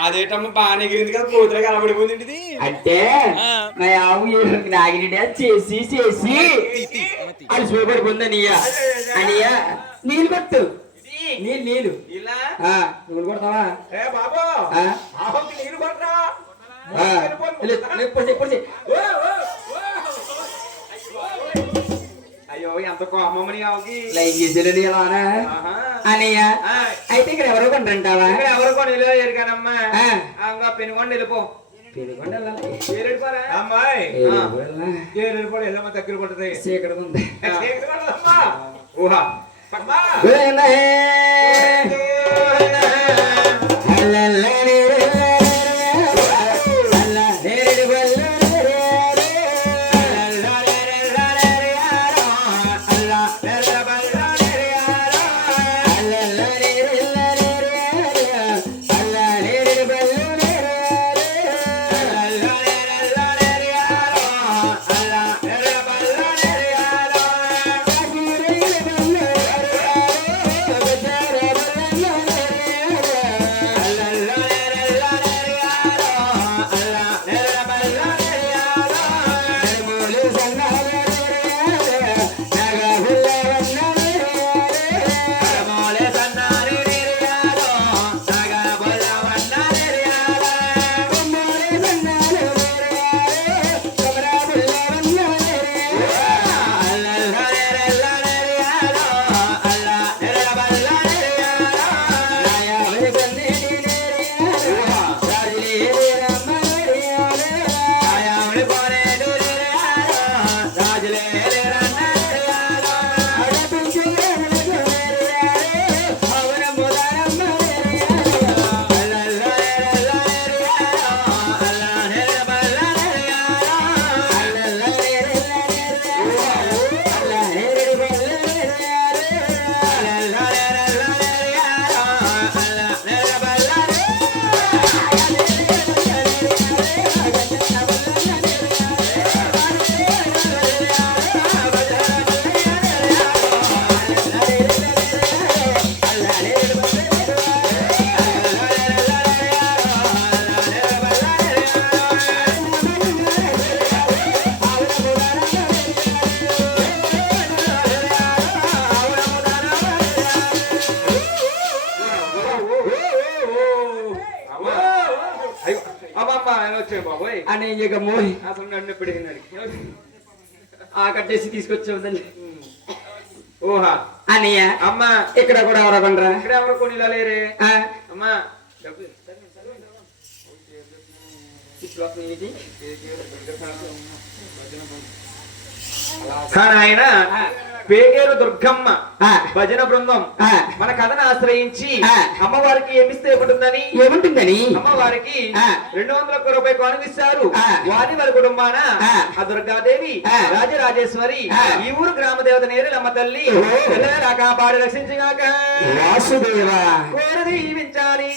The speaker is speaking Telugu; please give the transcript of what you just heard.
అదేటమ్మా బాగానే ఎగిరింది కదా కోతులకి అలబడిపోయింది అంటే నా ఆవు నాగిని డ్యాన్స్ చేసి చేసి అది సూపడిపోయింది అనియా నీళ్ళు కొట్టు నీళ్ళు నువ్వు కొడతావా బాబా నీళ్ళు కొట్టరా అయ్యో ఎంత కోపమని ఆవుకి లైక్ చేసేది అలానా అనియా అయితే ఇక్కడ ఎవరో కొంటావా ఇక్కడ ఎవరు కొని ఎరుగానమ్మా పెనుగొండ వెళ్ళిపో పెనుగొండ అమ్మాయి వెళ్ళమ్మా దగ్గర కొట్టది ఇక్కడ ఉంది ఊహా అని అసలు నన్ను పెడిగినాడు కట్టేసి తీసుకొచ్చేదండి ఊహా అనియా అమ్మా ఇక్కడ కూడా ఎవరో కొనరా ఇక్కడ ఎవరు కొని లేరే అమ్మా ఆయన పేగేరు దుర్గమ్మ భజన బృందం మన కథను ఆశ్రయించి అమ్మవారికి ఏమిస్తే ఏముంటుందని అమ్మవారికి 200 రూపాయలు కానుగిస్తారు వారి వారి కుటుంబాన ఆ దుర్గాదేవి రాజరాజేశ్వరి ఈ ఊరు గ్రామ దేవత నేరులమ్మ తల్లి కాపాడి రక్షించగాక వాసుదేవ కోరి దీవించాలి